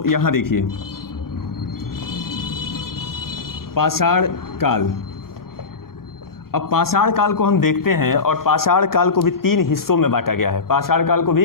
तो यहां देखिए पाषाण काल। अब पाषाण काल को हम देखते हैं और पाषाण काल को भी 3 हिस्सों में बांटा गया है। पाषाण काल को भी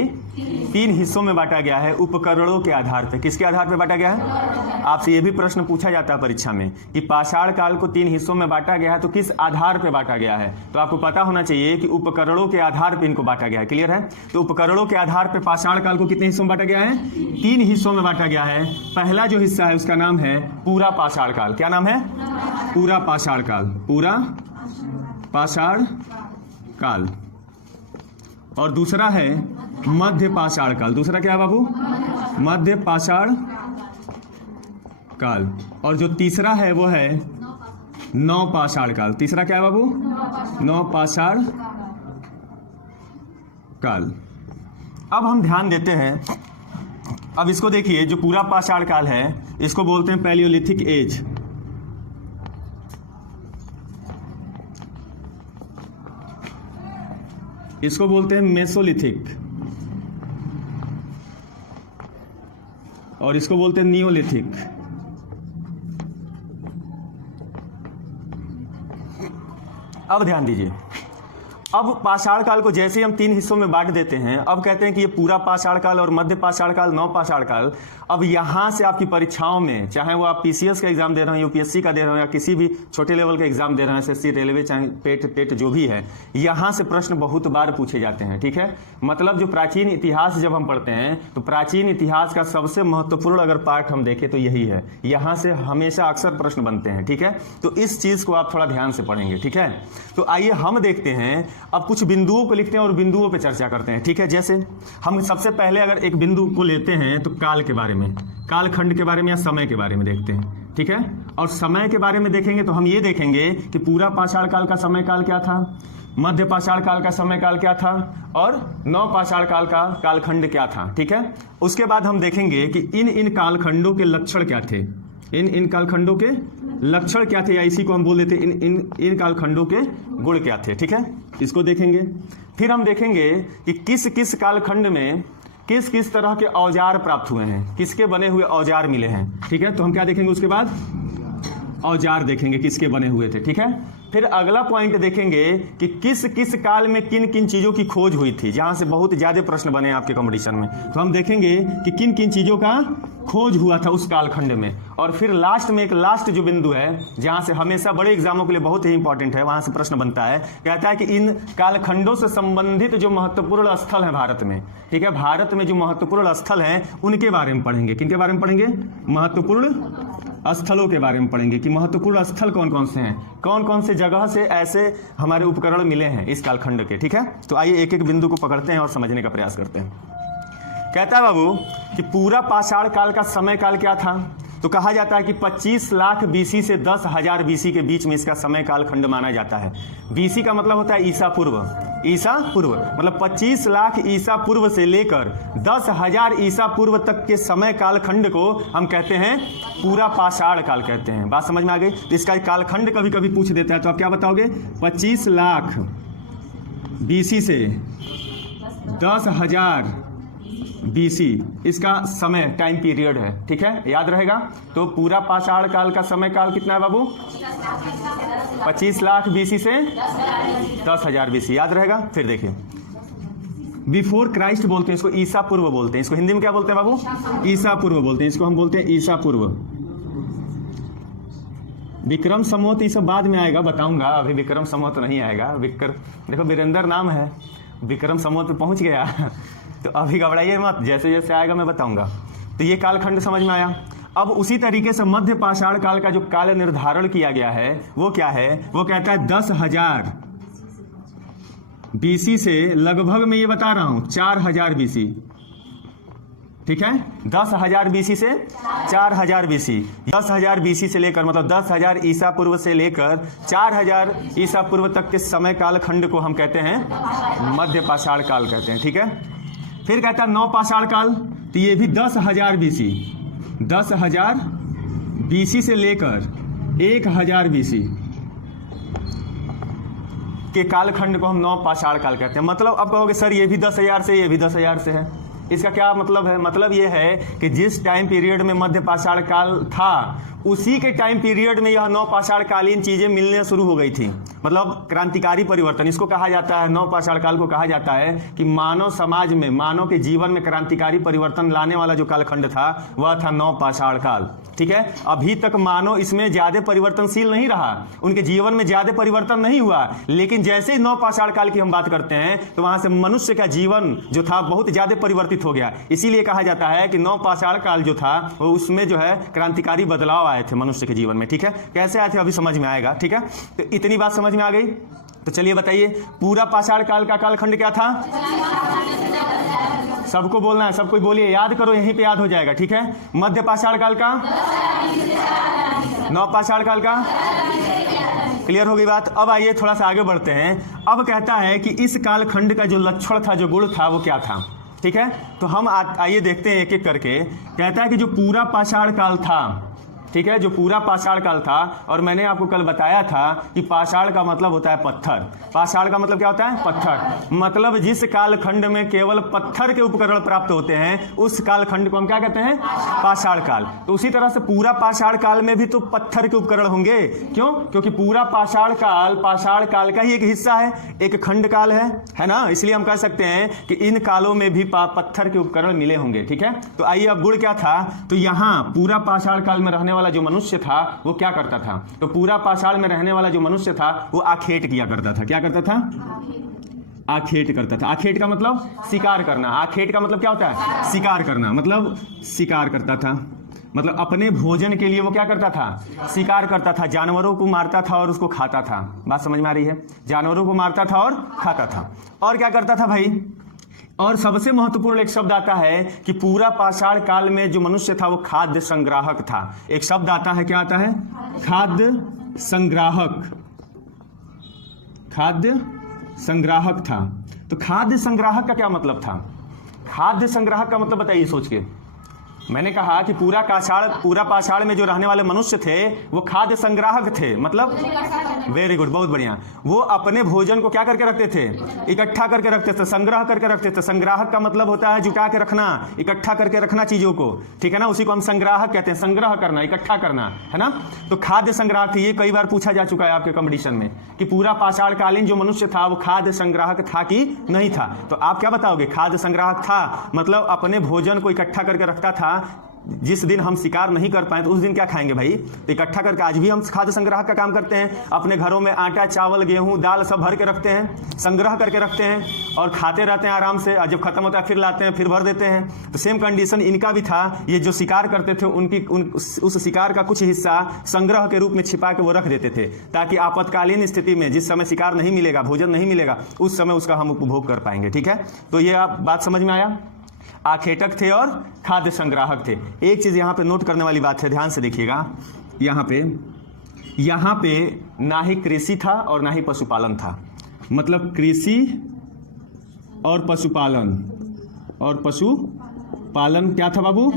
3 हिस्सों में बांटा गया है उपकरणों के आधार पर। किसके आधार पर बांटा गया है? आपसे ये भी प्रश्न पूछा जाता है परीक्षा में कि पाषाण काल को 3 हिस्सों में बांटा गया है तो किस आधार पर बांटा गया है। तो आपको पता होना चाहिए कि उपकरणों के आधार पर इनको बांटा गया है। क्लियर है? तो उपकरणों के आधार पर पाषाण काल को कितने हिस्सों में बांटा गया है? 3 हिस्सों में बांटा गया है। पहला जो हिस्सा है उसका नाम है पूरा पाषाण काल। क्या नाम है? पूरा पाषाण काल। पूरा पाषाण काल। और दूसरा है मध्य पाषाण काल। दूसरा क्या है बाबू? मध्य पाषाण काल। और जो तीसरा है वो है नव पाषाण काल। तीसरा क्या है बाबू? नव पाषाण काल। अब हम ध्यान देते हैं, अब इसको देखिए, जो पूरा पाषाण काल है इसको बोलते हैं पैलियोलिथिक एज। इसको बोलते हैं मेसोलिथिक और इसको बोलते हैं नियोलिथिक। अब ध्यान दीजिए, अब पाषाण काल को जैसे हम 3 हिस्सों में बांट देते हैं, अब कहते हैं कि ये पूरा पाषाण काल और मध्य पाषाण काल, नव पाषाण काल। अब यहां से आपकी परीक्षाओं में, चाहे वो आप पीसीएस का एग्जाम दे रहे हो, यूपीएससी का दे रहे हो, या किसी भी छोटे लेवल का एग्जाम दे रहे हैं, एसएससी, रेलवे, चाहे टेट जो भी है, यहां से प्रश्न बहुत बार पूछे जाते हैं। ठीक है? मतलब जो प्राचीन इतिहास जब हम पढ़ते हैं तो प्राचीन इतिहास का सबसे महत्वपूर्ण अगर पार्ट हम देखें तो यही है। यहां से हमेशा अक्सर प्रश्न बनते हैं। ठीक है? तो इस चीज को आप थोड़ा ध्यान से पढ़ेंगे। ठीक है? तो आइए हम देखते हैं, अब कुछ बिंदुओं को लिखते हैं और बिंदुओं पर चर्चा करते हैं। ठीक है? जैसे हम सबसे पहले अगर एक बिंदु को लेते हैं तो काल के बारे में, कालखंड के बारे में या समय के बारे में देखते हैं। ठीक है? और समय के बारे में देखेंगे तो हम ये देखेंगे कि पूरा पाषाण काल का समय काल क्या था, मध्य पाषाण काल का समय काल क्या था, और नव पाषाण काल का कालखंड क्या था। ठीक है? उसके बाद हम देखेंगे कि इन कालखंडों के लक्षण क्या थे, इन कालखंडों के लक्षण क्या थे, या इसी को हम बोल देते इन कालखंडों के गुण क्या थे। ठीक है? इसको देखेंगे। फिर हम देखेंगे कि किस किस कालखंड में किस किस तरह के औजार प्राप्त हुए हैं, किसके बने हुए औजार मिले हैं। ठीक है? तो हम क्या देखेंगे उसके बाद? औजार देखेंगे किसके बने हुए थे। ठीक है? फिर अगला पॉइंट देखेंगे कि किस किस काल में किन किन चीजों की खोज हुई थी, जहां से बहुत ज्यादा प्रश्न बने आपके कंपटीशन में। तो हम देखेंगे कि किन किन चीजों का खोज हुआ था उस कालखंड में। और फिर लास्ट में एक लास्ट जो बिंदु है, जहां से हमेशा बड़े एग्जामों के लिए बहुत ही इंपॉर्टेंट है, वहां से प्रश्न बनता है, कहता है कि इन कालखंडों से संबंधित जो महत्वपूर्ण स्थल है भारत में, ठीक है, भारत में जो महत्वपूर्ण स्थल हैं उनके बारे में पढ़ेंगे। किनके बारे में पढ़ेंगे? महत्वपूर्ण स्थलों के बारे में पढ़ेंगे कि महत्वपूर्ण स्थल कौन कौन से हैं, कौन कौन से जगह से ऐसे हमारे उपकरण मिले हैं इस कालखंड के। ठीक है? तो आइए एक एक बिंदु को पकड़ते हैं और समझने का प्रयास करते हैं। कहता है बाबू कि पूरा पाषाण काल का समय काल क्या था, तो कहा जाता है कि 25 लाख बीसी से 10,000 बीसी के बीच में इसका समय काल खंड माना जाता है। बीसी का मतलब होता है ईसा पूर्व। ईसा पूर्व मतलब 25 लाख ईसा पूर्व से लेकर 10,000 ईसा पूर्व तक के समय काल खंड को हम कहते हैं पूरा पाषाण काल कहते हैं। बात समझ में आ गई? तो इसका कालखंड कभी कभी पूछ देता है, तो आप क्या बताओगे? 25 लाख बीसी से 10,000 बीसी इसका समय टाइम पीरियड है। ठीक है? याद रहेगा। तो पूरा पाषाण काल का समय काल कितना है बाबू? 25 लाख बीसी से 10,000 बीसी। याद रहेगा। फिर देखिए, बिफोर क्राइस्ट बोलते हैं इसको, ईसा पूर्व बोलते हैं इसको। हिंदी में क्या बोलते हैं बाबू? ईसा पूर्व बोलते हैं इसको, हम बोलते हैं ईसा पूर्व। विक्रम संवत ये सब बाद में आएगा, बताऊंगा, अभी विक्रम संवत नहीं आएगा। देखो वीरेंद्र नाम है, विक्रम संवत पे पहुंच गया तो अभी घबराइए मत, जैसे जैसे आएगा मैं बताऊंगा। तो ये कालखंड समझ में आया। अब उसी तरीके से मध्य पाषाण काल का जो काल निर्धारण किया गया है वो क्या है? वो कहता है 10,000 बीसी से लगभग मैं ये बता रहा हूं 4,000 बीसी। ठीक है? 10,000 बीसी से 4,000 बीसी। 10,000 बीसी से लेकर मतलब 10,000 ईसा पूर्व से लेकर 4,000 ईसा पूर्व तक के समय काल खंड को हम कहते हैं मध्य पाषाण काल कहते हैं। ठीक है? फिर कहता है नव पाषाण काल, तो ये भी 10,000 बीसी, 10,000 बीसी से लेकर 1,000 बीसी के कालखंड को हम नव पाषाण काल कहते हैं। मतलब अब कहोगे सर ये भी 10,000 से, ये भी 10,000 से है। इसका क्या मतलब है? मतलब ये है कि जिस टाइम पीरियड में मध्य पाषाण काल था उसी के टाइम पीरियड में यह नवपाषाण कालीन चीजें मिलने शुरू हो गई थी। मतलब क्रांतिकारी परिवर्तन इसको कहा जाता है। नवपाषाण काल को कहा जाता है कि मानव समाज में, मानव के जीवन में क्रांतिकारी परिवर्तन लाने वाला जो कालखंड था वह था नवपाषाण काल। ठीक है, अभी तक मानव इसमें ज्यादा परिवर्तनशील नहीं रहा, उनके जीवन में ज्यादा परिवर्तन नहीं हुआ, लेकिन जैसे ही नवपाषाण काल की हम बात करते हैं तो वहां से मनुष्य का जीवन जो था बहुत ज्यादा परिवर्तित हो गया। इसीलिए कहा जाता है कि नवपाषाण काल जो था वो उसमें जो है क्रांतिकारी बदलाव आए थे मनुष्य के जीवन में। ठीक है, कैसे आए थे अभी समझ में आएगा। ठीक है, तो इतनी बात समझ में आ गई। तो चलिए बताइए, पूरा पाषाण काल का कालखंड क्या था? सबको बोलना है, सब कोई बोलिए, याद करो, यहीं पे याद हो जाएगा। ठीक है, मध्य पाषाण काल का, नवपाषाण काल का, क्लियर हो गई बात। अब आइए थोड़ा सा आगे बढ़ते हैं। अब कहता है कि इस कालखंड का जो लक्षण था, जो गुण था, वो क्या था। ठीक है, तो हम आइए देखते हैं एक एक करके। कहता है कि जो पूरा पाषाण काल था, ठीक है, जो पूरा पाषाण काल था, और मैंने आपको कल बताया था कि पाषाण का मतलब होता है पत्थर। पाषाण का मतलब क्या होता है? पत्थर। मतलब जिस कालखंड में केवल पत्थर के उपकरण प्राप्त होते हैं उस कालखंड को हम क्या कहते हैं? पाषाण काल। तो उसी तरह से पूरा पाषाण काल में भी तो पत्थर के उपकरण होंगे। क्यों? क्योंकि पूरा पाषाण काल का ही एक हिस्सा है, एक खंड काल है ना। इसलिए हम कह सकते हैं कि इन कालों में भी पत्थर के उपकरण मिले होंगे। ठीक है, तो आइए अब गुण क्या था। तो यहाँ पूरा पाषाण काल में रहने वाला जो मनुष्य था वो क्या करता था? तो पूरा पाषाण में रहने वाला जो मनुष्य था वो आखेट किया करता था। क्या करता था? आखेट करता था। आखेट का मतलब शिकार करना। आखेट का मतलब क्या होता है? शिकार करना। मतलब शिकार करता था, मतलब अपने भोजन के लिए वो क्या करता था? शिकार करता था। जानवरों को मारता था और उसको खाता था। बात समझ में आ रही है? जानवरों को मारता था और खाता था। और क्या करता था भाई? और सबसे महत्वपूर्ण एक शब्द आता है कि पूरा पाषाण काल में जो मनुष्य था वो खाद्य संग्राहक था। एक शब्द आता है, क्या आता है? खाद्य संग्राहक। खाद्य संग्राहक था। तो खाद्य संग्राहक का क्या मतलब था? खाद्य संग्राहक का मतलब बताइए सोच के। मैंने कहा कि पूरा पाषाण में जो रहने वाले मनुष्य थे वो खाद्य संग्राहक थे। मतलब वेरी गुड, बहुत बढ़िया। वो अपने भोजन को क्या करके रखते थे? इकट्ठा करके रखते थे, संग्रह करके रखते थे। संग्राहक का मतलब होता है जुटा के रखना, इकट्ठा करके रखना चीजों को। ठीक है ना, उसी को हम संग्राहक कहते हैं। संग्रह करना, इकट्ठा करना, है ना। तो खाद्य संग्राहक थे। ये कई बार पूछा जा चुका है आपके कंपटीशन में कि पूरा पाषाण कालीन जो मनुष्य था वो खाद्य संग्राहक था कि नहीं था। तो आप क्या बताओगे? खाद्य संग्राहक था, मतलब अपने भोजन को इकट्ठा करके रखता था। जिस दिन हम शिकार नहीं कर पाए तो उस दिन क्या खाएंगे भाई? इकट्ठा करके। आज भी हम खाद्य संग्राहक का काम करते हैं। अपने घरों में आटा, चावल, गेहूं, दाल सब भर के रखते हैं, संग्रह करके रखते हैं और खाते रहते हैं आराम से। और जब खत्म होता है फिर लाते हैं, फिर भर देते हैं। तो सेम कंडीशन इनका भी था। ये जो शिकार करते थे उस शिकार का कुछ हिस्सा संग्रह के रूप में छिपा के वो रख देते थे, ताकि आपातकालीन स्थिति में जिस समय शिकार नहीं मिलेगा, भोजन नहीं मिलेगा, उस समय उसका हम उपभोग कर पाएंगे। ठीक है, तो ये आप बात समझ में आया? आखेटक थे और खाद्य संग्राहक थे। एक चीज यहां पे नोट करने वाली बात है, ध्यान से देखिएगा। यहां पे ना ही कृषि था और ना ही पशुपालन था। मतलब कृषि और पशुपालन क्या था बाबू?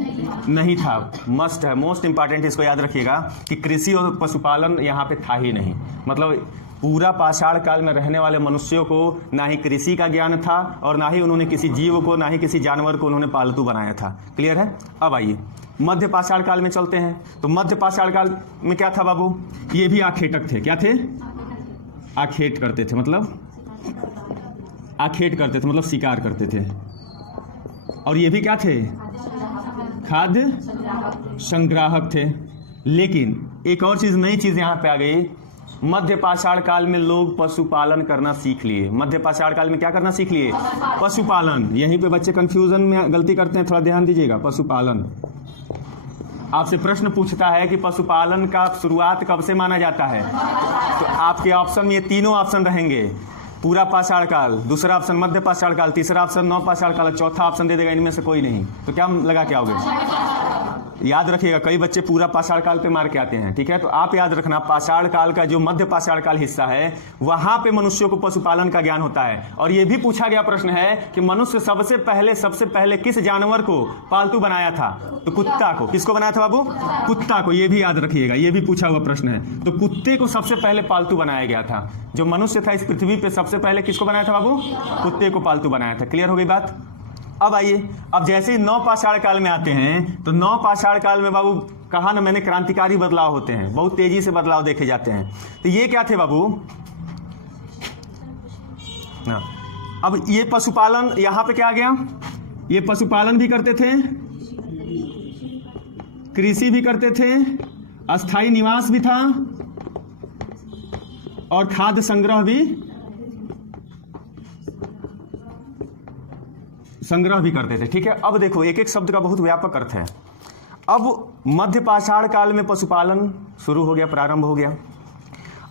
नहीं था। मस्ट है, मोस्ट इंपॉर्टेंट, इसको याद रखिएगा कि कृषि और पशुपालन यहाँ पे था ही नहीं। मतलब पूरा पाषाण काल में रहने वाले मनुष्यों को ना ही कृषि का ज्ञान था और ना ही उन्होंने किसी जीव को, ना ही किसी जानवर को उन्होंने पालतू बनाया था। क्लियर है? अब आइए मध्य पाषाण काल में चलते हैं। तो मध्य पाषाण काल में क्या था बाबू? ये भी आखेटक थे। क्या थे? आखेट करते थे, मतलब शिकार करते थे। और ये भी क्या थे? खाद्य संग्राहक थे। लेकिन एक और चीज, नई चीज यहाँ पे आ गई। मध्य पाषाण काल में लोग पशुपालन करना सीख लिए। मध्य पाषाण काल में क्या करना सीख लिए? पशुपालन। यहीं पे बच्चे कंफ्यूजन में गलती करते हैं, थोड़ा ध्यान दीजिएगा। पशुपालन आपसे प्रश्न पूछता है कि पशुपालन का शुरुआत कब से माना जाता है? तो आपके ऑप्शन में ये तीनों ऑप्शन रहेंगे। पूरा पाषाण काल, दूसरा ऑप्शन मध्य पाषाण काल, तीसरा ऑप्शन नव पाषाण काल, चौथा ऑप्शन दे देगा इनमें से कोई नहीं। तो क्या लगा के आओगे? याद रखिएगा, कई बच्चे पूरा पाषाण काल पे मार के आते हैं। ठीक है, तो आप याद रखना, पाषाण काल का जो मध्य पाषाण काल हिस्सा है वहां पे मनुष्यों को पशुपालन का ज्ञान होता है। और ये भी पूछा गया प्रश्न है कि मनुष्य सबसे पहले किस जानवर को पालतू बनाया था? तो कुत्ता को। किसको बनाया था बाबू? कुत्ता को। ये भी याद रखिएगा, ये भी पूछा हुआ प्रश्न है। तो कुत्ते को सबसे पहले पालतू बनाया गया था। जो मनुष्य था इस पृथ्वी पे सबसे पहले किसको बनाया था बाबू? कुत्ते को पालतू बनाया था। क्लियर हो गई बात? अब आइए, अब जैसे ही नव पाषाण काल में आते हैं तो नव पाषाण काल में बाबू कहा ना मैंने, क्रांतिकारी बदलाव होते हैं, बहुत तेजी से बदलाव देखे जाते हैं। तो ये क्या थे बाबू ना, अब ये पशुपालन, यहां पे क्या आ गया, ये पशुपालन भी करते थे, कृषि भी करते थे, अस्थाई निवास भी था और खाद्य संग्रह भी करते थे। ठीक है, अब देखो एक एक शब्द का बहुत व्यापक अर्थ है। अब मध्य पाषाण काल में पशुपालन शुरू हो गया, प्रारंभ हो गया।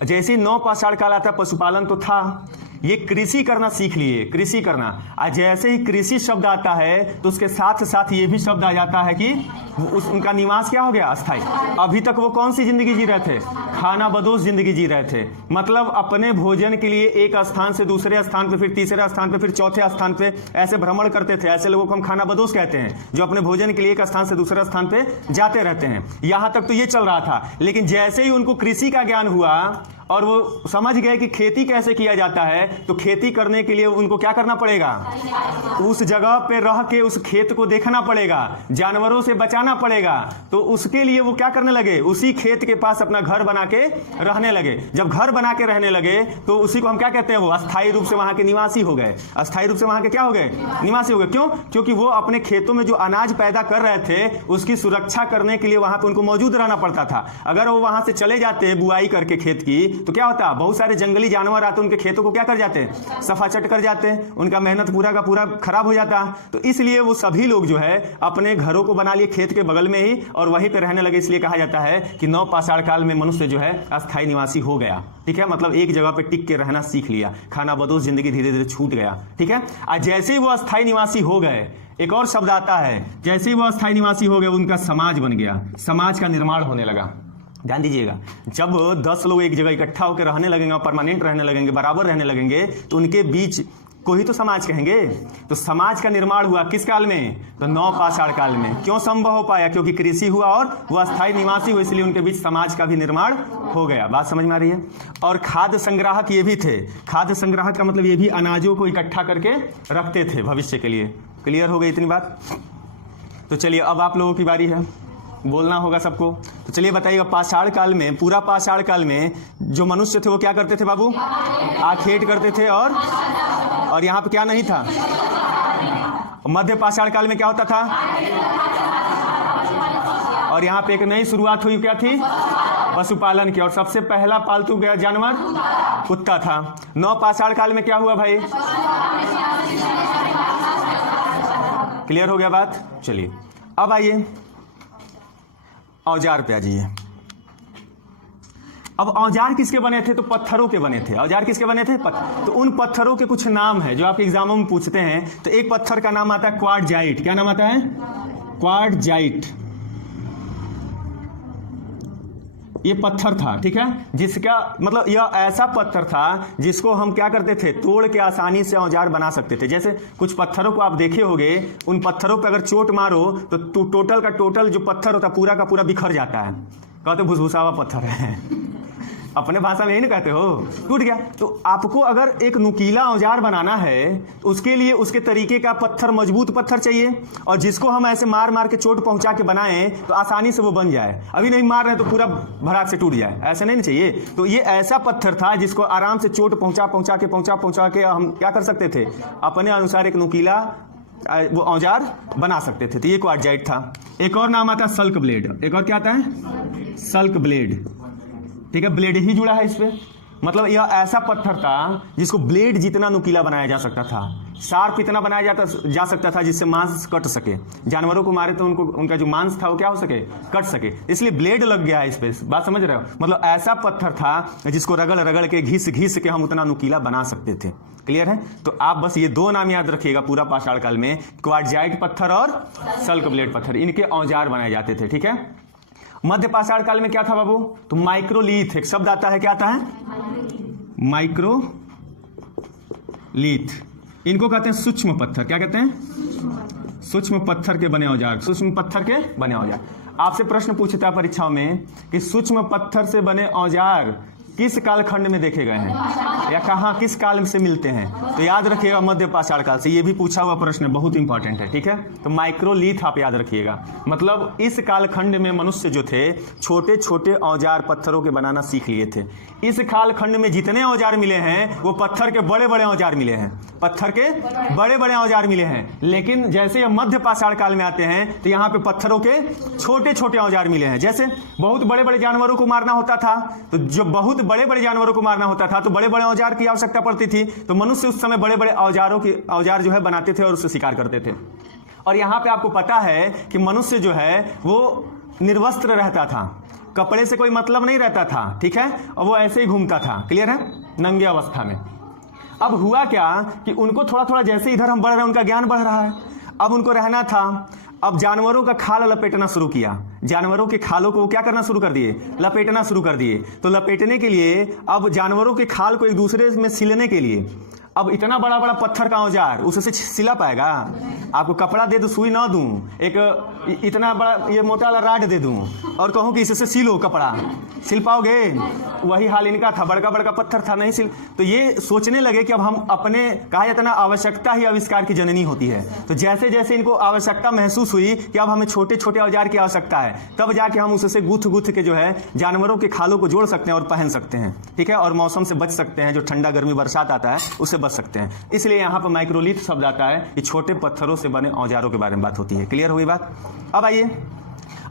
जैसे ही नव पाषाण काल आता, पशुपालन तो था, ये कृषि करना सीख लिए, कृषि करना। और जैसे ही कृषि शब्द आता है तो उसके साथ साथ ये भी शब्द आ जाता है कि उनका निवास क्या हो गया, अस्थाई। अभी तक वो कौन सी जिंदगी जी रहे थे, खाना बदोश जिंदगी जी रहे थे, मतलब अपने भोजन के लिए एक स्थान से दूसरे स्थान पे, फिर तीसरे स्थान पे, फिर चौथे स्थान पे ऐसे भ्रमण करते थे। ऐसे लोगों को हम खाना बदोश कहते हैं, जो अपने भोजन के लिए एक स्थान से दूसरे स्थान पे जाते रहते हैं। यहां तक तो ये चल रहा था, लेकिन जैसे ही उनको कृषि का ज्ञान हुआ और वो समझ गए कि खेती कैसे किया जाता है, तो खेती करने के लिए उनको क्या करना पड़ेगा, उस जगह पे रह के उस खेत को देखना पड़ेगा, जानवरों से बचाना पड़ेगा। तो उसके लिए वो क्या करने लगे, उसी खेत के पास अपना घर बना के रहने लगे। जब घर बना के रहने लगे तो उसी को हम क्या कहते हैं, वो अस्थायी रूप से वहां के निवासी हो गए। अस्थायी रूप से वहां के क्या हो गए, निवासी हो गए। क्यों? क्योंकि वो अपने खेतों में जो अनाज पैदा कर रहे थे उसकी सुरक्षा करने के लिए वहां पर उनको मौजूद रहना पड़ता था। अगर वो वहां से चले जाते बुआई करके खेत की, तो क्या होता, बहुत सारे जंगली जानवर आते, उनके खेतों को क्या कर जाते हैं, सफाचट कर जाते हैं, उनका मेहनत पूरा का पूरा खराब हो जाता। तो इसलिए वो सभी लोग जो है अपने घरों को बना लिए खेत के बगल में ही और वहीं पे रहने लगे। इसलिए कहा जाता है कि नव पाषाण काल में मनुष्य जो है अस्थायी निवासी हो गया। ठीक है, मतलब एक जगह पे टिक के रहना सीख लिया, खाना बदोश जिंदगी धीरे धीरे छूट गया। ठीक है, आज जैसे ही वो अस्थायी निवासी हो गए, एक और शब्द आता है, जैसे ही वो अस्थायी निवासी हो गए उनका समाज बन गया, समाज का निर्माण होने लगा। ध्यान दीजिएगा, जब 10 लोग एक जगह इकट्ठा होकर रहने लगेंगे, परमानेंट रहने लगेंगे, बराबर रहने लगेंगे, तो उनके बीच को ही तो समाज कहेंगे। तो समाज का निर्माण हुआ किस काल में, तो नव पाषाण काल में। क्यों संभव हो पाया, क्योंकि कृषि हुआ और वो अस्थायी निवासी हुए, इसलिए उनके बीच समाज का भी निर्माण हो गया। बात समझ में आ रही है। और खाद्य संग्राहक ये भी थे। खाद्य संग्राहक का मतलब ये भी अनाजों को इकट्ठा करके रखते थे भविष्य के लिए। क्लियर हो गई इतनी बात? तो चलिए अब आप लोगों की बारी है, बोलना होगा सबको। तो चलिए बताइएगा, पाषाण काल में, पूरा पाषाण काल में जो मनुष्य थे वो क्या करते थे बाबू, आखेट करते थे। और यहाँ पे क्या नहीं था, मध्य पाषाण काल में क्या होता था, और यहाँ पे एक नई शुरुआत हुई, क्या थी, पशुपालन की। और सबसे पहला पालतू जानवर कुत्ता था। नव पाषाण काल में क्या हुआ भाई, क्लियर हो गया बात? चलिए अब आइए औजार पे आ जाइए। अब औजार किसके बने थे, तो पत्थरों के बने थे। औजार किसके बने थे, तो उन पत्थरों के कुछ नाम है जो आपके एग्जामों में पूछते हैं। तो एक पत्थर का नाम आता है क्वार्टजाइट। क्या नाम आता है, क्वार्टजाइट। ये पत्थर था, ठीक है, जिसका मतलब यह ऐसा पत्थर था जिसको हम क्या करते थे, तोड़ के आसानी से औजार बना सकते थे। जैसे कुछ पत्थरों को आप देखे होंगे, उन पत्थरों पर अगर चोट मारो तो टोटल का टोटल जो पत्थर होता पूरा का पूरा बिखर जाता है। कहते भुसभुसा हुआ पत्थर है अपने भाषा में यही ना कहते हो, टूट गया। तो आपको अगर एक नुकीला औजार बनाना है तो उसके लिए उसके तरीके का पत्थर, मजबूत पत्थर चाहिए, और जिसको हम ऐसे मार मार के चोट पहुंचा के बनाएं तो आसानी से वो बन जाए। अभी नहीं मार रहे तो पूरा भड़ाक से टूट जाए, ऐसा नहीं चाहिए। तो ये ऐसा पत्थर था जिसको आराम से चोट पहुंचा के हम क्या कर सकते थे, अपने अनुसार एक नुकीला वो औजार बना सकते थे। तो ये क्वार्टजाइट था। एक और नाम आता है सल्क ब्लेड। एक और क्या आता है, सल्क ब्लेड। ठीक है, ब्लेड ही जुड़ा है इस पे, मतलब यह ऐसा पत्थर था जिसको ब्लेड जितना नुकीला बनाया जा सकता था, शार्प इतना बनाया जा सकता था जिससे मांस कट सके। जानवरों को मारे तो उनका जो मांस था वो क्या हो सके, कट सके, इसलिए ब्लेड लग गया है इस पे। बात समझ रहे हो? मतलब ऐसा पत्थर था जिसको रगड़ रगड़ के घिस के हम उतना नुकीला बना सकते थे। क्लियर है? तो आप बस ये दो नाम याद रखिएगा पूरा पाषाण काल में, क्वार्टजाइट पत्थर और सल्क ब्लेड पत्थर, इनके औजार बनाए जाते थे। ठीक है। मध्य पाषाण काल में क्या था बाबू, तो माइक्रोलीथ एक शब्द आता है। क्या आता है, माइक्रोलीथ। इनको कहते हैं सूक्ष्म पत्थर। क्या कहते हैं, सूक्ष्म पत्थर के बने औजार। सूक्ष्म पत्थर के बने औजार। आपसे प्रश्न पूछता है परीक्षाओं में कि सूक्ष्म पत्थर से बने औजार किस कालखंड में देखे गए हैं या कहाँ किस काल से मिलते हैं? तो याद रखिएगा मध्य पाषाण काल से। ये भी पूछा हुआ प्रश्न है, बहुत इंपॉर्टेंट है, ठीक है। तो माइक्रोलिथ आप याद रखिएगा, मतलब इस कालखंड में मनुष्य जो थे छोटे छोटे औजार पत्थरों के बनाना सीख लिए थे। इस कालखंड में जितने औजार मिले हैं वो पत्थर के बड़े बड़े औजार मिले हैं, पत्थर के बड़े बड़े औजार मिले हैं। लेकिन जैसे ये मध्य पाषाण काल में आते हैं तो यहाँ पे पत्थरों के छोटे छोटे औजार मिले हैं। जैसे बहुत बड़े बड़े जानवरों को मारना होता था, तो जो बहुत बड़े बड़े जानवरों को मारना होता था तो बड़े बड़े औजार की आवश्यकता पड़ती थी। तो मनुष्य उस समय बड़े बड़े औजार जो है बनाते थे और उससे शिकार करते थे। और यहाँ पे आपको पता है कि मनुष्य जो है वो निर्वस्त्र रहता था, कपड़े से कोई मतलब नहीं रहता था, ठीक है, और वो ऐसे ही घूमता था, क्लियर है, नंगे अवस्था में। अब हुआ क्या कि उनको थोड़ा थोड़ा जैसे इधर हम बढ़ रहे हैं उनका ज्ञान बढ़ रहा है, अब उनको रहना था। अब जानवरों का खाल लपेटना शुरू किया, जानवरों के खालों को वो क्या करना शुरू कर दिए, लपेटना शुरू कर दिए। तो लपेटने के लिए अब जानवरों के खाल को एक दूसरे में सिलने के लिए अब इतना बड़ा बड़ा पत्थर का औजार उससे सिला पाएगा? आपको कपड़ा दे दूं, सुई ना दूं, एक इतना बड़ा ये मोटा वाला राड दे दूं और कहूं कि इससे सिलो कपड़ा, सिल पाओगे? वही हाल इनका था, बड़का बड़का पत्थर था, नहीं सिल। तो ये सोचने लगे कि अब हम अपने, कहा जाता ना आवश्यकता ही आविष्कार की जननी होती है। तो जैसे जैसे इनको आवश्यकता महसूस हुई कि अब हमें छोटे छोटे औजार की आवश्यकता है, तब जाके हम उससे गुथ गुथ के जो है जानवरों के खालों को जोड़ सकते हैं और पहन सकते हैं, ठीक है, और मौसम से बच सकते हैं, जो ठंडा गर्मी बरसात आता है उससे बच सकते हैं। इसलिए यहाँ पर माइक्रोलिथ शब्द आता है कि छोटे पत्थरों से बने औजारों के बारे में बात होती है। क्लियर हुई बात? अब आइए,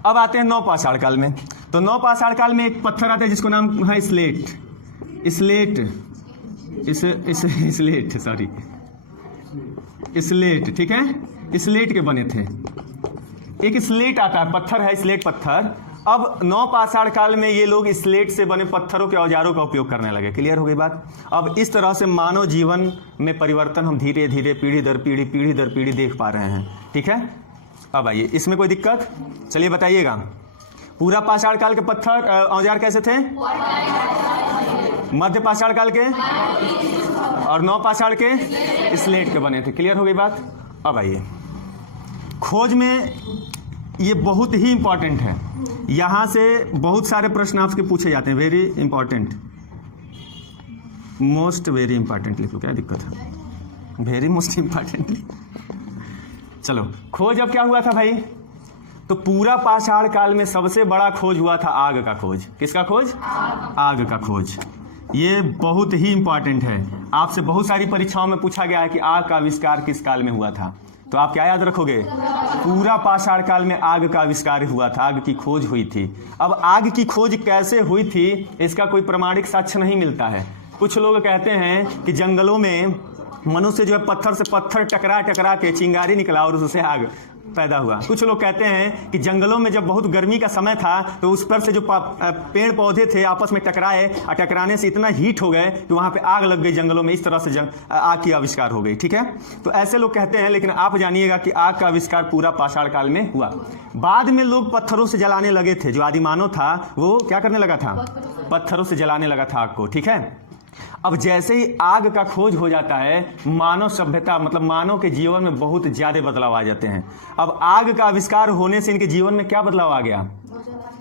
अब आते हैं नवपाषाण काल में। तो नवपाषाण काल में एक पत्थर आता है जिसको नाम है स्लेट, ठीक है, स्लेट के बने थे। एक स्लेट आता है, पत्थर है स्लेट पत्थर। अब नवपाषाण काल में ये लोग स्लेट से बने पत्थरों के औजारों का उपयोग करने लगे। क्लियर हो गई बात? अब इस तरह से मानव जीवन में परिवर्तन हम धीरे धीरे पीढ़ी दर पीढ़ी देख पा रहे हैं, ठीक है। अब आइए, इसमें कोई दिक्कत? चलिए बताइएगा, पूरा पाषाण काल के पत्थर औजार कैसे थे? मध्य पाषाण काल के और नवपाषाण के स्लेट के बने थे। क्लियर हो गई बात? अब आइए, खोज में ये बहुत ही इंपॉर्टेंट है, यहां से बहुत सारे प्रश्न आपसे पूछे जाते हैं। Very important, most very important लिखो, क्या दिक्कत है? Very most importantly. चलो, खोज अब क्या हुआ था भाई? तो पूरा पाषाण काल में सबसे बड़ा खोज हुआ था आग का खोज। किसका खोज? आग का खोज। ये बहुत ही इंपॉर्टेंट है, आपसे बहुत सारी परीक्षाओं में पूछा गया है कि आग का आविष्कार किस काल में हुआ था। तो आप क्या याद रखोगे? पूरा पाषाण काल में आग का आविष्कार हुआ था, आग की खोज हुई थी। अब आग की खोज कैसे हुई थी इसका कोई प्रमाणिक साक्ष्य नहीं मिलता है। कुछ लोग कहते हैं कि जंगलों में मनुष्य जो है पत्थर से पत्थर टकरा के चिंगारी निकला और उससे आग पैदा हुआ। कुछ लोग कहते हैं कि जंगलों में जब बहुत गर्मी का समय था तो उस पर से जो पेड़ पौधे थे आपस में टकराए और टकराने से इतना हीट हो गए कि वहां पे आग लग गई जंगलों में, इस तरह से आग की आविष्कार हो गई, ठीक है। तो ऐसे लोग कहते हैं, लेकिन आप जानिएगा कि आग का आविष्कार पूरा पाषाण काल में हुआ। बाद में लोग पत्थरों से जलाने लगे थे, जो आदिमानव था वो क्या करने लगा था? पत्थरों से जलाने लगा था आग को, ठीक है। अब जैसे ही आग का खोज हो जाता है, मानव सभ्यता मतलब मानव के जीवन में बहुत ज्यादा बदलाव आ जाते हैं। अब आग का आविष्कार होने से इनके जीवन में क्या बदलाव आ गया?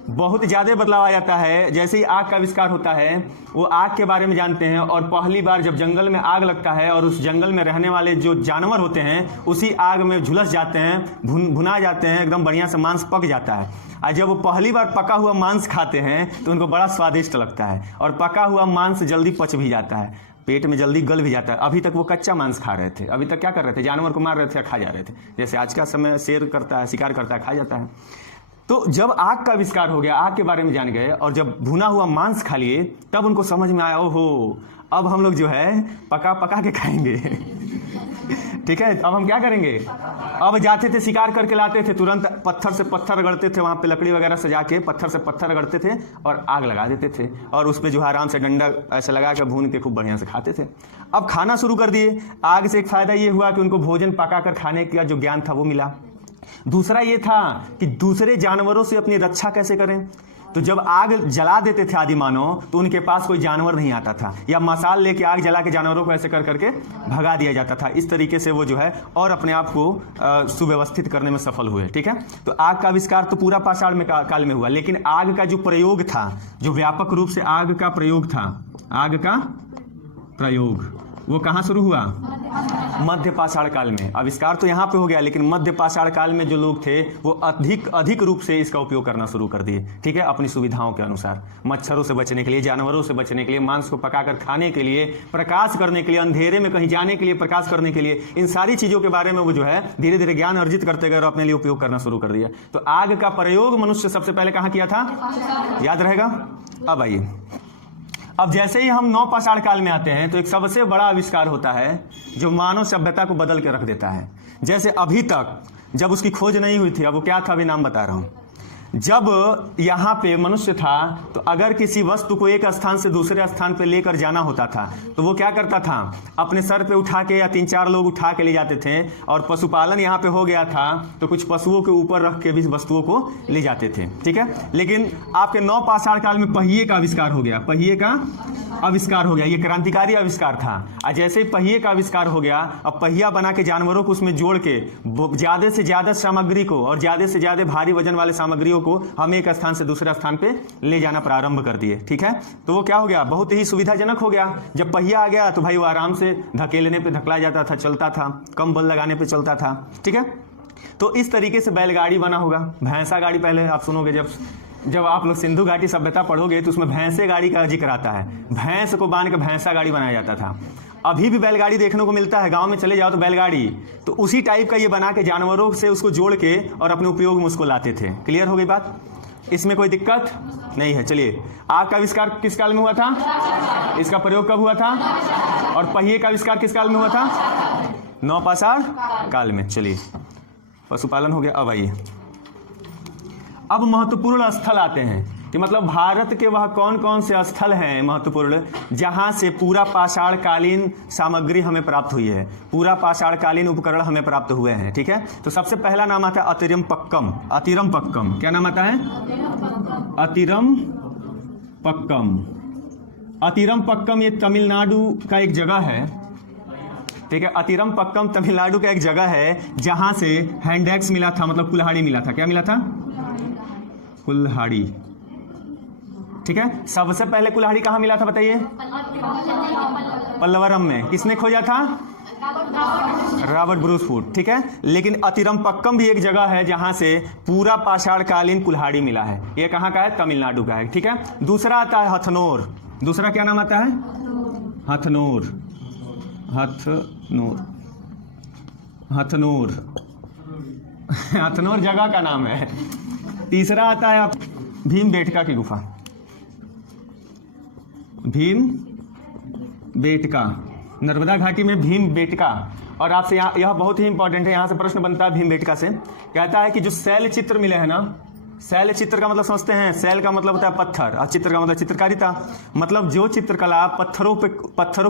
बहुत ज्यादा बदलाव आ जाता है। जैसे ही आग का आविष्कार होता है, वो आग के बारे में जानते हैं और पहली बार जब जंगल में आग लगता है और उस जंगल में रहने वाले जो जानवर होते हैं उसी आग में झुलस जाते हैं, भुना जाते हैं, एकदम बढ़िया से मांस पक जाता है। और जब वो पहली बार पका हुआ मांस खाते हैं तो उनको बड़ा स्वादिष्ट लगता है और पका हुआ मांस जल्दी पच भी जाता है, पेट में जल्दी गल भी जाता है। अभी तक वो कच्चा मांस खा रहे थे, अभी तक क्या कर रहे थे? जानवर को मार रहे थे, खा जा रहे थे। जैसे आज का समय शेर करता है, शिकार करता है, खा जाता है। तो जब आग का आविष्कार हो गया, आग के बारे में जान गए और जब भुना हुआ मांस खा लिए, तब उनको समझ में आया, ओहो अब हम लोग जो है पका के खाएंगे ठीक है। अब हम क्या करेंगे? अब जाते थे शिकार करके लाते थे, तुरंत पत्थर से पत्थर रगड़ते थे, वहां पे लकड़ी वगैरह सजा के पत्थर से पत्थर रगड़ते थे और आग लगा देते थे और उसमें जो है आराम से डंडा ऐसे लगा के भून के खूब बढ़िया से खाते थे। अब खाना शुरू कर दिए। आग से एक फायदा ये हुआ कि उनको भोजन पकाकर खाने का जो ज्ञान था वो मिला। दूसरा ये था कि दूसरे जानवरों से अपनी रक्षा कैसे करें। तो जब आग जला देते थे आदि मानव तो उनके पास कोई जानवर नहीं आता था, या मसाल लेके आग जला के जानवरों को ऐसे कर करके भगा दिया जाता था। इस तरीके से वो जो है और अपने आप को सुव्यवस्थित करने में सफल हुए। ठीक है, तो आग का आविष्कार तो पूरा पाषाण में काल में हुआ, लेकिन आग का जो प्रयोग था, जो व्यापक रूप से आग का प्रयोग था, आग का प्रयोग वो कहाँ शुरू हुआ? मध्य पाषाण काल में। आविष्कार तो यहाँ पे हो गया, लेकिन मध्य पाषाण काल में जो लोग थे वो अधिक रूप से इसका उपयोग करना शुरू कर दिए। ठीक है, अपनी सुविधाओं के अनुसार, मच्छरों से बचने के लिए, जानवरों से बचने के लिए, मांस को पकाकर खाने के लिए, प्रकाश करने के लिए, अंधेरे में कहीं जाने के लिए, प्रकाश करने के लिए, इन सारी चीजों के बारे में वो जो है धीरे धीरे ज्ञान अर्जित करते गए और अपने लिए उपयोग करना शुरू कर दिया। तो आग का प्रयोग मनुष्य सबसे पहले कहाँ किया था? याद रहेगा। अब आइए, अब जैसे ही हम नव पाषाण काल में आते हैं तो एक सबसे बड़ा आविष्कार होता है जो मानव सभ्यता को बदल के रख देता है। जैसे अभी तक जब उसकी खोज नहीं हुई थी, अब वो क्या था अभी नाम बता रहा हूं। जब यहाँ पे मनुष्य था तो अगर किसी वस्तु को एक स्थान से दूसरे स्थान पे लेकर जाना होता था तो वो क्या करता था? अपने सर पे उठा के या 3-4 लोग उठा के ले जाते थे। और पशुपालन यहाँ पे हो गया था तो कुछ पशुओं के ऊपर रख के भी वस्तुओं को ले जाते थे। ठीक है, लेकिन आपके नव पाषाण काल में पहिए का आविष्कार हो गया। पहिए का आविष्कार हो गया, ये क्रांतिकारी आविष्कार था। और जैसे ही पहिए का आविष्कार हो गया, अब पहिया बना के जानवरों को उसमें जोड़ के ज्यादा से ज्यादा सामग्री को और ज्यादा से ज्यादा भारी वजन वाले सामग्रियों को हम एक स्थान से दूसरे स्थान पे ले जाना प्रारंभ कर दिए। ठीक है, तो वो क्या हो गया? बहुत ही सुविधाजनक हो गया। जब पहिया आ गया तो भाई वो आराम से धकेलने पे धकला जाता था, चलता था, कम बल लगाने पे चलता था। ठीक है, तो इस तरीके से बैलगाड़ी बना होगा। भैंसा गाड़ी पहले आप सुनोगे, जब आप लोग सिंधु घाटी सभ्यता पढ़ोगे तो उसमें भैंसे गाड़ी का जिक्र आता है। भैंस को बांध के भैंसा गाड़ी बनाया जाता था। अभी भी बैलगाड़ी देखने को मिलता है, गांव में चले जाओ तो बैलगाड़ी, तो उसी टाइप का ये बना के जानवरों से उसको जोड़ के और अपने उपयोग में उसको लाते थे। क्लियर हो गई बात? इसमें कोई दिक्कत नहीं है। चलिए, आग का आविष्कार किस काल में हुआ था? इसका प्रयोग कब हुआ था? और पहिए का आविष्कार किस काल में हुआ था? नव पाषाण काल में। चलिए, पशुपालन हो गया। अब आइए, अब महत्वपूर्ण स्थल आते हैं कि मतलब भारत के वह कौन कौन से स्थल हैं महत्वपूर्ण जहां से पूरा पाषाण कालीन सामग्री हमें प्राप्त हुई है, पूरा पाषाण कालीन उपकरण हमें प्राप्त हुए हैं। ठीक है, तो सबसे पहला नाम आता है अतिरमपक्कम। अतिरमपक्कम क्या नाम आता है? अतिरमपक्कम। अतिरमपक्कम ये तमिलनाडु का एक जगह है। ठीक है, अतिरमपक्कम तमिलनाडु का एक जगह है जहां से हैंडेक्स मिला था, मतलब कुल्हाड़ी मिला था। क्या मिला था? कुल्हाड़ी। ठीक है, सबसे पहले कुल्हाड़ी कहाँ मिला था बताइए? पल्लवरम में। किसने खोजा था? Robert Bruce food. ठीक है, लेकिन अतिरमपक्कम भी एक जगह है जहां से पूरा पाषाण कालीन कुल्हाड़ी मिला है। यह कहाँ का है? तमिलनाडु का है। ठीक है, दूसरा आता है हथनोर। दूसरा क्या नाम आता है? हथनोर। हथनोर। हथनोर हथनोर जगह का नाम है। तीसरा आता है भीमबेटका की गुफा। भीमबेटका, नर्मदा घाटी में भीमबेटका। और आपसे यहाँ यह बहुत ही इंपॉर्टेंट है, यहाँ से प्रश्न बनता है भीमबेटका से। कहता है कि जो शैल चित्र मिले हैं ना, शैल चित्र का मतलब समझते हैं? शैल का मतलब होता है पत्थर और चित्र का मतलब चित्रकारिता। मतलब जो चित्रकला पत्थरों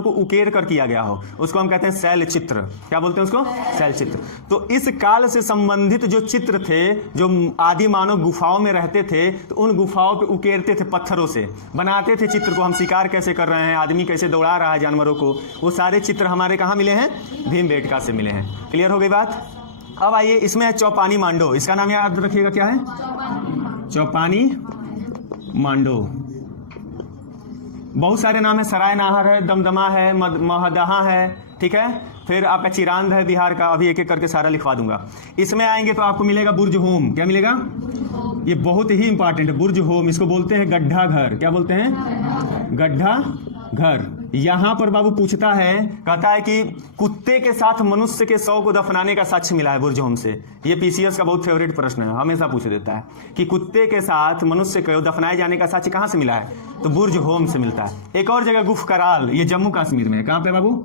को उकेर कर किया गया हो उसको हम कहते हैं शैल चित्र। क्या बोलते हैं उसको? शैल चित्र। तो इस काल से संबंधित जो चित्र थे, जो आदि मानव गुफाओं में रहते थे तो उन गुफाओं पे उकेरते थे, पत्थरों से बनाते थे चित्र को। हम शिकार कैसे कर रहे हैं, आदमी कैसे दौड़ा रहा है जानवरों को, वो सारे चित्र हमारे कहाँ मिले हैं? भीमबेटका से मिले हैं। क्लियर हो गई बात? अब आइए, इसमें है चौपानी मांडो। इसका नाम याद रखिएगा, क्या है? चौपानी मांडो। बहुत सारे नाम है, सराय नाहर है, दमदमा है, महदहा है। ठीक है, फिर आपका चिरांद है बिहार का। अभी एक एक करके सारा लिखवा दूंगा। इसमें आएंगे तो आपको मिलेगा बुर्ज होम। क्या मिलेगा? ये बहुत ही इंपॉर्टेंट है, बुर्ज होम। इसको बोलते हैं गड्ढा घर। क्या बोलते हैं? गड्ढा घर। यहां पर बाबू पूछता है, कहता है कि कुत्ते के साथ मनुष्य के शव को दफनाने का साक्ष्य मिला है बुर्ज होम से। ये पीसीएस का बहुत फेवरेट प्रश्न है, हमेशा पूछ देता है कि कुत्ते के साथ मनुष्य को दफनाए जाने का साक्ष्य कहां से मिला है? तो बुर्ज होम से मिलता है। एक और जगह गुफ कराल, ये जम्मू कश्मीर में। कहां पे बाबू?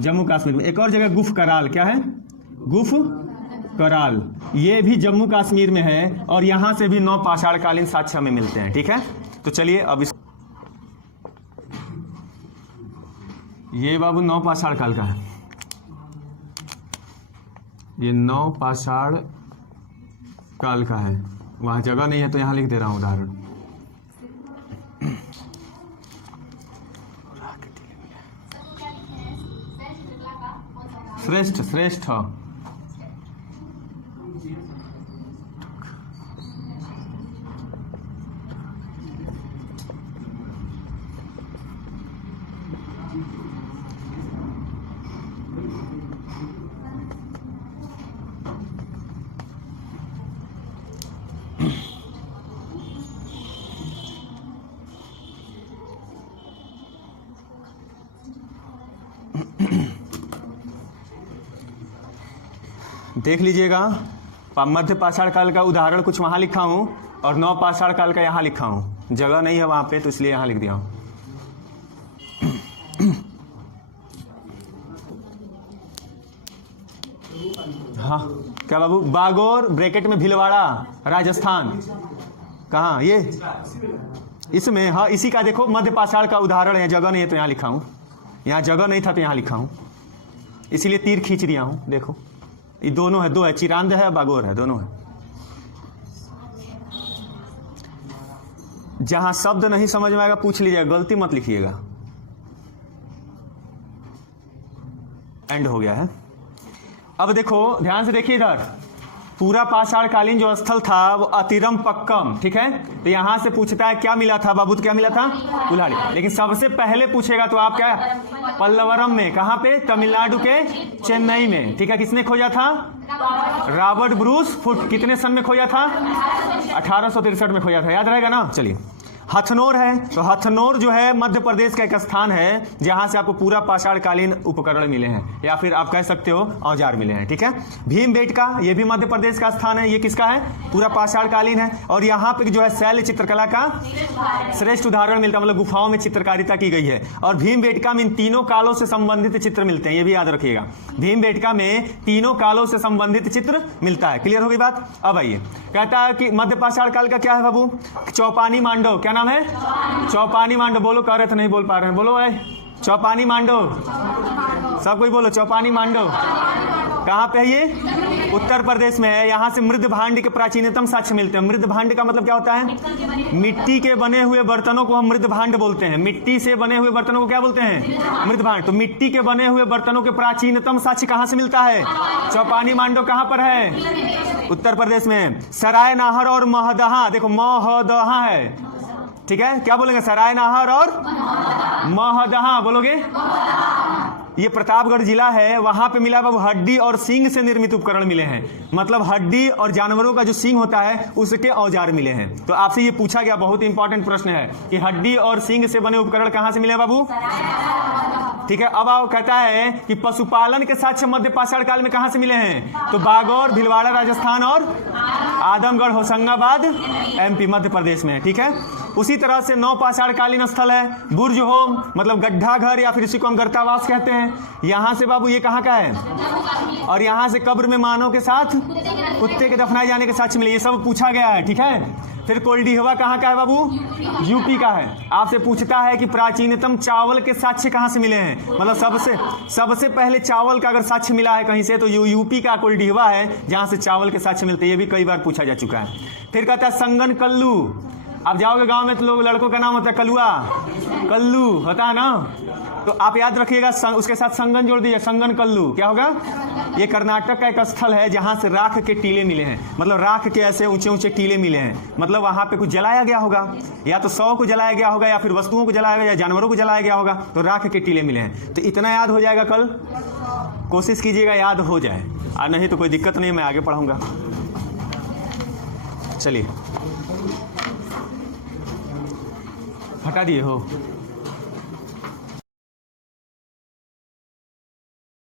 जम्मू कश्मीर में। एक और जगह गुफ कराल, क्या है? गुफ कराल, ये भी जम्मू कश्मीर में है। और यहां से भी 9 पाषाण कालीन साक्ष्य हमें मिलते हैं। ठीक है, तो चलिए अब ये बाबू 9 पाषाण काल का है। ये 9 पाषाण काल का है। वहाँ जगह नहीं है तो यहाँ लिख दे रहा हूँ उदाहरण। श्रेष्ठ श्रेष्ठ देख लीजिएगा, मध्य पाषाण काल का उदाहरण कुछ वहां लिखा हूं और नव पाषाण काल का यहां लिखा हूं। जगह नहीं है वहां पे तो इसलिए यहां लिख दिया हूं। हाँ क्या बाबू? बागोर ब्रैकेट में भीलवाड़ा राजस्थान। कहाँ ये? इसमें हाँ, इसी का देखो मध्य पाषाण का उदाहरण है। जगह नहीं है तो यहाँ लिखा हूँ, यहाँ जगह नहीं था तो यहाँ लिखा हूँ, इसीलिए तीर खींच दिया हूँ। देखो ये दोनों है, दो है, चिरांद है बागोर है, दोनों है। जहां शब्द नहीं समझ में आएगा पूछ लीजिएगा, गलती मत लिखिएगा। एंड हो गया है। अब देखो ध्यान से देखिए, इधर पूरा पाषाण कालीन जो स्थल था वो अतिरम पक्कम, ठीक है। तो यहां से पूछता है क्या मिला था बाबू? क्या मिला था? कुल्हाड़ी। लेकिन सबसे पहले पूछेगा तो आप क्या? पल्लवरम में। कहां पे? तमिलनाडु के चेन्नई में, ठीक है। किसने खोजा था? Robert Bruce foot. कितने सन में खोजा था? 1863 में खोजा था, याद रहेगा ना। चलिए, हथनोर है, तो हथनोर जो है मध्य प्रदेश का एक स्थान है जहां से आपको पूरा पाषाण कालीन उपकरण मिले हैं, या फिर आप कह सकते हो औजार मिले हैं, ठीक है। भीमबेटका, ये भी मध्य प्रदेश का स्थान है। ये किसका है? पूरा पाषाण कालीन है। और यहाँ पे जो है शैल चित्रकला का श्रेष्ठ उदाहरण मिलता है, मतलब गुफाओं में चित्रकारिता की गई है। और भीमबेटका में इन तीनों कालों से संबंधित चित्र मिलते हैं, ये भी याद रखिएगा। भीमबेटका में तीनों कालों से संबंधित चित्र मिलता है। क्लियर हो गई बात? अब आइए, कहता है कि मध्य पाषाण काल का क्या है बाबू? चौपानी मांडव। क्या नाम है? चौपानी मांडव। बोलो, कह रहे थे नहीं बोल पा रहे हैं, बोलो। चौपानी मांडव, सब कोई बोलो। चौपानी मांडव कहाँ पे है? ये उत्तर प्रदेश में है। यहाँ से मृद भांड के प्राचीनतम साक्ष्य मिलते हैं। मृद भांड का मतलब क्या होता है? मिट्टी के बने हुए बर्तनों को हम मृद भांड बोलते हैं। मिट्टी से बने हुए बर्तनों को क्या बोलते हैं? मृद भांड। तो मिट्टी के बने हुए बर्तनों के प्राचीनतम साक्ष्य कहाँ से मिलता है? चौपानी मांडव कहाँ पर है? उत्तर प्रदेश में। सराय नाहर और महदहा, देखो महदहा है, ठीक है। क्या बोलेंगे? सराय नाहर और महदहा बोलोगे। ये प्रतापगढ़ जिला है, वहां पे मिला बाबू हड्डी और सींग से निर्मित उपकरण मिले हैं। मतलब हड्डी और जानवरों का जो सींग होता है उसके औजार मिले हैं। तो आपसे ये पूछा गया, बहुत इंपॉर्टेंट प्रश्न है कि हड्डी और सींग से बने उपकरण कहां से मिले हैं बाबू? ठीक है। अब आओ, कहता है कि पशुपालन के साक्ष्य मध्य पाषाण काल में कहां से मिले हैं? तो बागौर भीलवाड़ा राजस्थान और आदमगढ़ होशंगाबाद एमपी मध्य प्रदेश में, ठीक है। उसी तरह से नौ पाषाण कालीन स्थल है बुर्ज होम, मतलब गड्ढा घर, या फिर इसी को हम गर्तावास कहते हैं। यहां से बाबू ये कहां का है? और यहां से कब्र में मानव के साथ कुत्ते के दफनाए जाने के साक्ष्य मिले। ये सब पूछा गया है, ठीक है। फिर कोल्डीहवा कहाँ का है बाबू? यूपी का है। आपसे पूछता है कि प्राचीनतम चावल के साक्ष्य कहाँ से मिले हैं, मतलब सबसे पहले चावल का अगर साक्ष्य मिला है कहीं से तो यूपी का कोल्डीहवा है जहाँ से चावल के साक्ष्य मिलते हैं। ये भी कई बार पूछा जा चुका है। फिर कहता है संगन कल्लू। आप जाओगे गांव में तो लोग, लड़कों का नाम होता है कलुआ, कल्लू होता है ना, तो आप याद रखिएगा उसके साथ संगन जोड़ दीजिए, संगन कल्लू। क्या होगा? ये कर्नाटक का एक स्थल है जहां से राख के टीले मिले हैं, मतलब राख के ऐसे ऊंचे ऊंचे टीले मिले हैं। मतलब वहां पे कुछ जलाया गया होगा, या तो शव को जलाया गया होगा, या फिर वस्तुओं को जलाया गया, या जानवरों को जलाया गया होगा, तो राख के टीले मिले हैं। तो इतना याद हो जाएगा, कल कोशिश कीजिएगा याद हो जाए, और नहीं तो कोई दिक्कत नहीं, मैं आगे पढ़ाऊंगा। चलिए, हटा दिए हो।